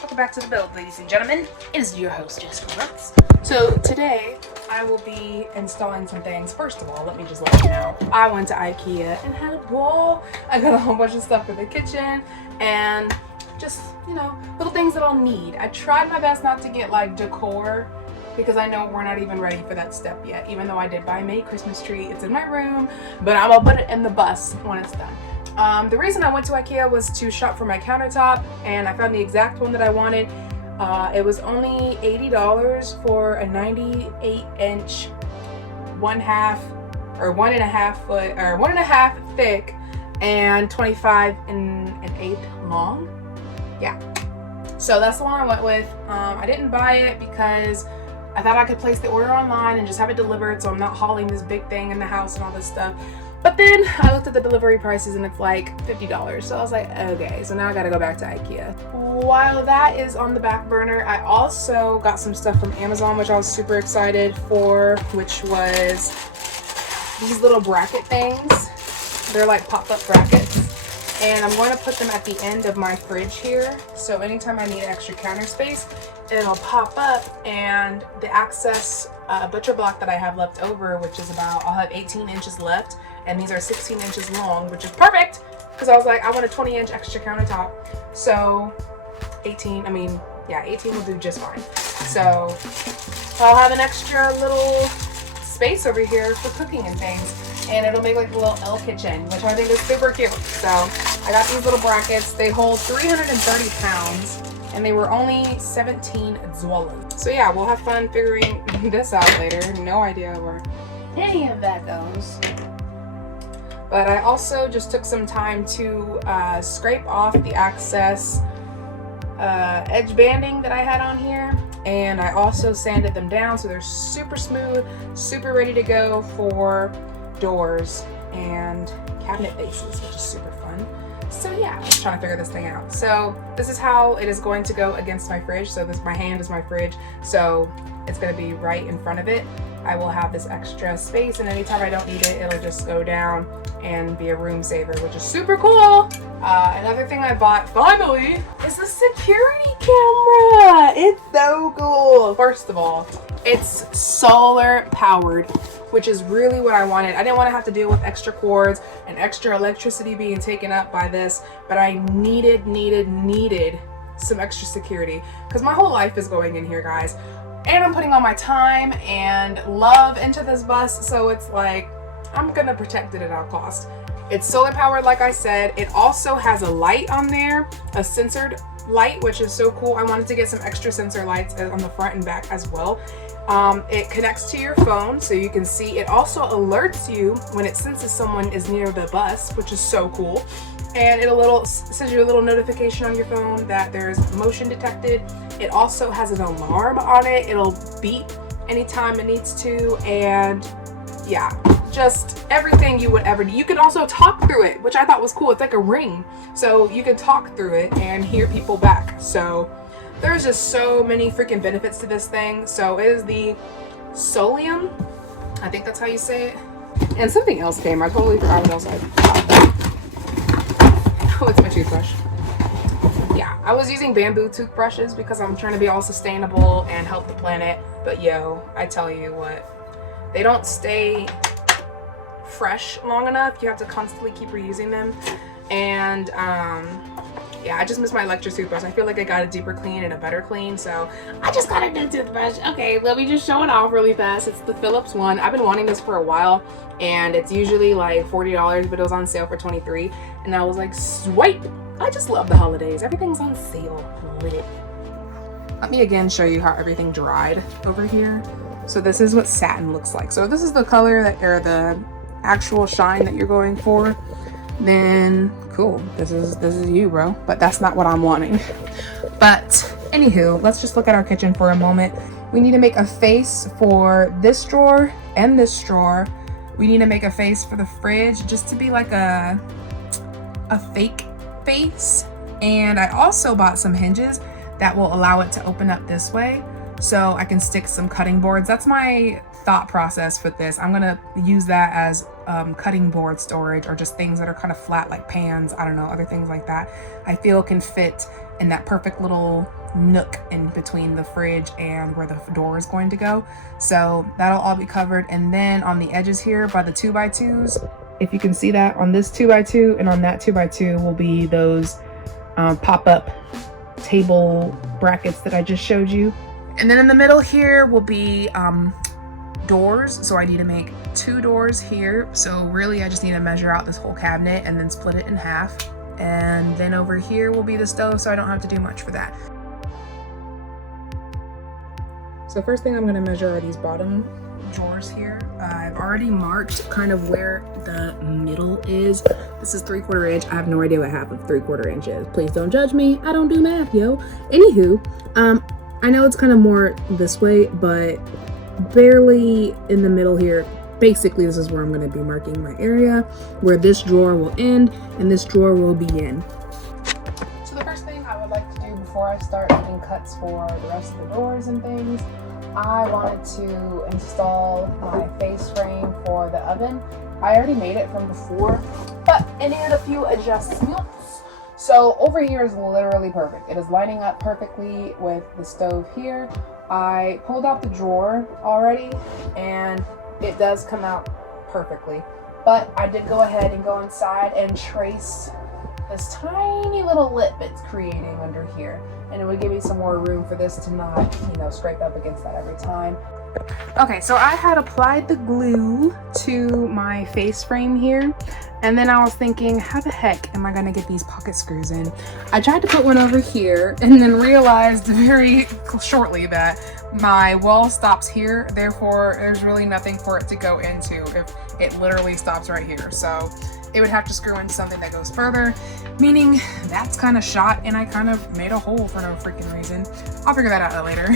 Welcome back to the build, ladies and gentlemen. It is your host, Jessica Brooks. So today, I will be installing some things. First of all, let me just let you know, I went to IKEA and had a ball. I got a whole bunch of stuff for the kitchen and just, little things that I'll need. I tried my best not to get like decor because I know we're not even ready for that step yet. Even though I did buy me a Christmas tree, it's in my room, but I'm gonna put it in the bus when it's done. The reason I went to IKEA was to shop for my countertop, and I found the exact one that I wanted. It was only $80 for a 98-inch, 1.5 foot, or 1.5 thick, and 25 1/8 long. Yeah. So that's the one I went with. I didn't buy it because I thought I could place the order online and just have it delivered, so I'm not hauling this big thing in the house and all this stuff. But then I looked at the delivery prices and it's like $50. So I was like, okay, so now I gotta go back to IKEA. While that is on the back burner, I also got some stuff from Amazon, which I was super excited for, which was these little bracket things. They're like pop-up brackets. And I'm going to put them at the end of my fridge here. So anytime I need extra counter space, it'll pop up, and the access butcher block that I have left over, which is I'll have 18 inches left, and these are 16 inches long, which is perfect because I was like, I want a 20-inch extra countertop. So 18 will do just fine. So I'll have an extra little space over here for cooking and things, and it'll make like a little L kitchen, which I think is super cute. So I got these little brackets. They hold 330 pounds, and they were only 17 złotych. So yeah, we'll have fun figuring this out later. No idea where any of that goes. But I also just took some time to scrape off the access edge banding that I had on here, and I also sanded them down so they're super smooth, super ready to go for doors and cabinet bases, which is super fun. So yeah, I was trying to figure this thing out. So this is how it is going to go against my fridge. So my hand is my fridge, so it's going to be right in front of it. I will have this extra space, and anytime I don't need it, it'll just go down and be a room saver, which is super cool. Another thing I bought finally is the security camera. It's so cool. First of all, it's solar powered, which is really what I wanted. I didn't want to have to deal with extra cords and extra electricity being taken up by this, but I needed some extra security because my whole life is going in here, guys. And I'm putting all my time and love into this bus, so it's like, I'm gonna protect it at all costs. It's solar powered, like I said. It also has a light on there, a sensored light, which is so cool. I wanted to get some extra sensor lights on the front and back as well. It connects to your phone, so you can see. It also alerts you when it senses someone is near the bus, which is so cool. And it sends you a little notification on your phone that there's motion detected. It also has an alarm on it. It'll beep anytime it needs to, and yeah, just everything you would ever need. You can also talk through it, which I thought was cool. It's like a ring, so you can talk through it and hear people back. So there's just so many freaking benefits to this thing. So it is the Solium, I think that's how you say it. And something else came. I totally forgot what else I got. Oh, it's my toothbrush. Yeah, I was using bamboo toothbrushes because I'm trying to be all sustainable and help the planet. But yo, I tell you what, they don't stay fresh long enough. You have to constantly keep reusing them. And yeah, I just miss my electric toothbrush. I feel like I got a deeper clean and a better clean, so I just got a new toothbrush. Okay, let me just show it off really fast. It's the Philips one. I've been wanting this for a while, and it's usually like $40, but it was on sale for $23, and I was like, sweet. I just love the holidays. Everything's on sale. Lit. Let me again show you how everything dried over here. So this is what satin looks like. So this is the color or the actual shine that you're going for. Then cool, this is you, bro, but that's not what I'm wanting. But anywho, let's just look at our kitchen for a moment. We need to make a face for this drawer and this drawer. We need to make a face for the fridge, just to be like a fake face. And I also bought some hinges that will allow it to open up this way, so I can stick some cutting boards. That's my thought process with this. I'm gonna use that as cutting board storage, or just things that are kind of flat like pans, I don't know, other things like that I feel can fit in that perfect little nook in between the fridge and where the door is going to go. So that'll all be covered. And then on the edges here by the 2x2s, if you can see that, on this 2x2 and on that 2x2 will be those pop-up table brackets that I just showed you. And then in the middle here will be doors. So I need to make 2 doors here. So really I just need to measure out this whole cabinet and then split it in half. And then over here will be the stove, so I don't have to do much for that. So first thing I'm going to measure are these bottom drawers here. I've already marked kind of where the middle is. This is 3/4 inch. I have no idea what half of 3/4 inch is. Please don't judge me. I don't do math, yo. Anywho, I know it's kind of more this way, but barely in the middle here. Basically, this is where I'm going to be marking my area, where this drawer will end and this drawer will begin. So the first thing I would like to do before I start making cuts for the rest of the doors and things, I wanted to install my face frame for the oven. I already made it from before, but it needed a few adjustments. So over here is literally perfect. It is lining up perfectly with the stove here. I pulled out the drawer already and it does come out perfectly, but I did go ahead and go inside and trace this tiny little lip it's creating under here, and it would give me some more room for this to not, you know, scrape up against that every time. Okay, so I had applied the glue to my face frame here, and then I was thinking, how the heck am I gonna get these pocket screws in? I tried to put one over here and then realized very shortly that my wall stops here, therefore there's really nothing for it to go into if it literally stops right here. So it would have to screw into something that goes further, meaning that's kind of shot, and I kind of made a hole for no freaking reason. I'll figure that out later.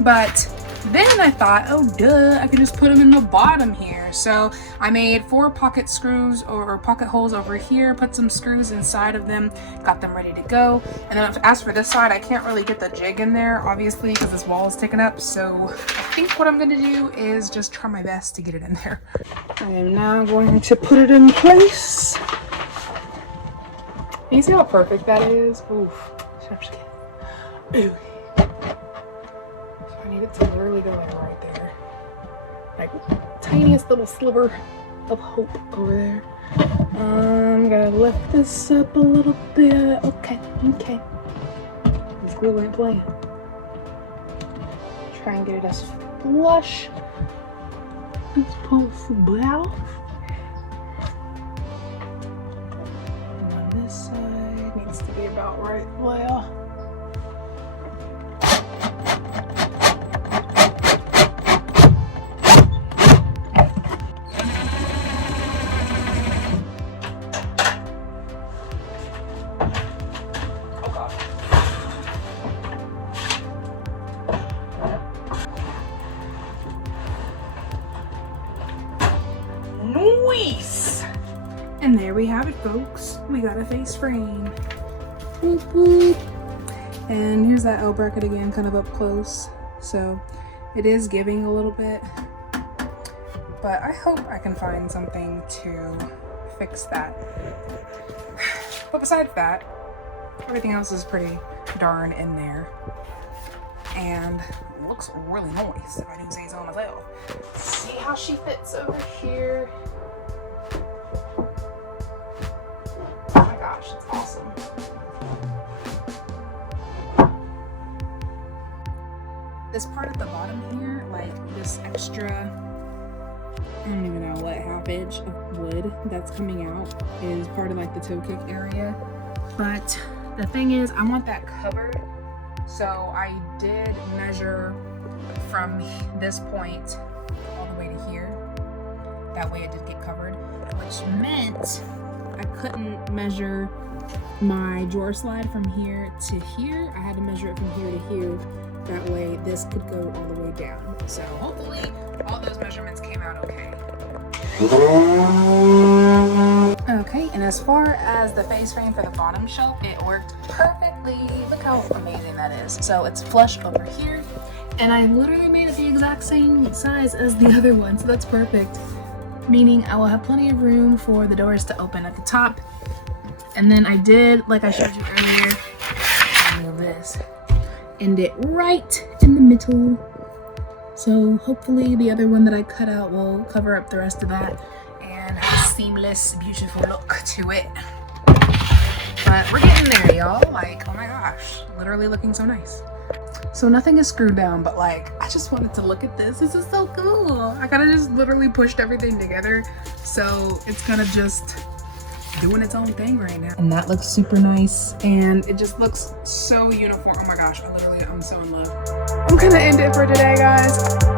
But then I thought, oh duh, I could just put them in the bottom here. So I made 4 pocket screws or pocket holes over here, put some screws inside of them, got them ready to go. And then as for this side, I can't really get the jig in there, obviously, because this wall is taken up. So I think what I'm gonna do is just try my best to get it in there. I am now going to put it in place. Can you see how perfect that is? Oof. Ooh. I need it to literally go in right there. Like, tiniest little sliver of hope over there. I'm gonna lift this up a little bit. Okay. This glue ain't playing. Try and get it as flush as possible. And on this side, needs to be about right there. Nice! And there we have it, folks. We got a face frame. Boop, boop. And here's that L bracket again, kind of up close. So it is giving a little bit, but I hope I can find something to fix that. But besides that, everything else is pretty darn in there. And looks really nice, if I do say so myself. See how she fits over here. Oh my gosh, it's awesome. This part at the bottom here, like this extra, I don't even know what, half inch of wood that's coming out is part of like the toe kick area. But the thing is, I want that covered. So I did measure from this point all the way to here. That way it did get covered, which meant I couldn't measure my drawer slide from here to here. I had to measure it from here to here. That way this could go all the way down. So hopefully all those measurements came out okay. Okay, and as far as the face frame for the bottom shelf, it worked perfectly. Look how amazing that is. So it's flush over here, And I literally made it the exact same size as the other one, so that's perfect. Meaning I will have plenty of room for the doors to open at the top. And then I did, like I showed you earlier, move this, end it right in the middle. So hopefully the other one that I cut out will cover up the rest of that and have a seamless, beautiful look to it. But we're getting there, y'all. Like, oh my gosh, literally looking so nice. So nothing is screwed down, but like, I just wanted to look at this. This is so cool. I kind of just literally pushed everything together. So it's kind of just doing its own thing right now. And that looks super nice. And it just looks so uniform. Oh my gosh, I'm so in love. I'm gonna end it for today, guys.